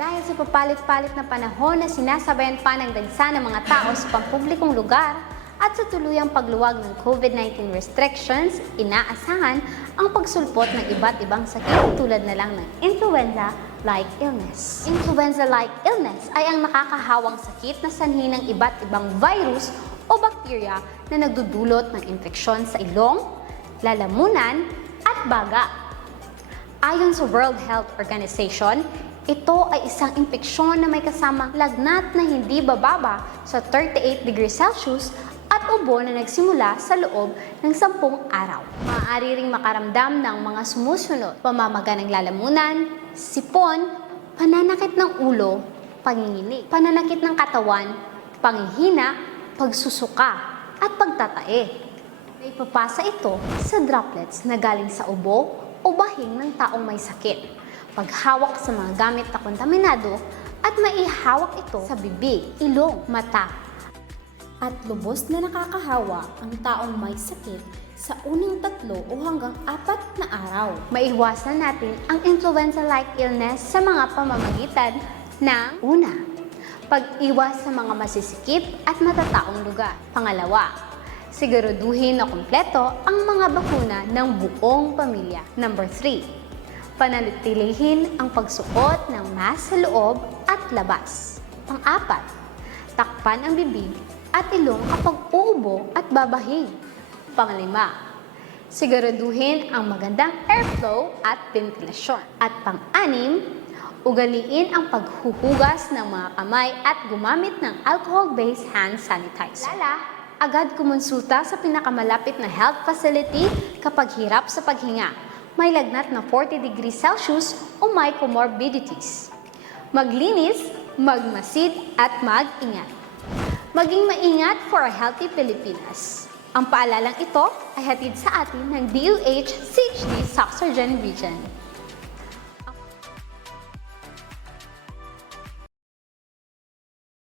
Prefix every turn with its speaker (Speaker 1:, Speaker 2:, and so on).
Speaker 1: Dahil sa papalit-palit na panahon na sinasabayan pa ng dagsa ng mga tao sa pampublikong lugar at sa tuluyang pagluwag ng COVID-19 restrictions, inaasahan ang pagsulpot ng iba't ibang sakit tulad na lang ng influenza-like illness. Influenza-like illness ay ang nakakahawang sakit na sanhi ng iba't ibang virus o bakterya na nagdudulot ng infeksyon sa ilong, lalamunan, at baga. Ayon sa World Health Organization, ito ay isang impeksyon na may kasamang lagnat na hindi bababa sa 38 degrees Celsius at ubo na nagsimula sa loob ng 10 araw. Maaari ring makaramdam ng mga sumusunod, pamamaga ng lalamunan, sipon, pananakit ng ulo, panginginig, pananakit ng katawan, panghihina, pagsusuka, at pagtatae. May papasa ito sa droplets na galing sa ubo o bahing ng taong may sakit. Paghawak sa mga gamit na kontaminado at maihawak ito sa bibig, ilong, mata. At lubos na nakakahawa ang taong may sakit sa unang tatlo o hanggang apat na araw. Maiwasan natin ang influenza-like illness sa mga pamamagitan ng una, pag-iwas sa mga masisikip at matataong lugar. Pangalawa, siguraduhin na kumpleto ang mga bakuna ng buong pamilya. Number 3, panatilihin ang pagsuot ng mask sa loob at labas. Pang-apat, takpan ang bibig at ilong kapag uubo at babahing. Panglima, siguraduhin ang magandang airflow at ventilasyon. At pang-anim, ugaliin ang paghuhugas ng mga kamay at gumamit ng alcohol-based hand sanitizer. Lala, agad kumonsulta sa pinakamalapit na health facility kapag hirap sa paghinga, may lagnat na 40 degrees Celsius o may comorbidities. Maglinis, magmasid at mag-ingat. Maging maingat for a healthy Pilipinas. Ang paalalang ito ay hatid sa atin ng DOH CHD Soxergen Region.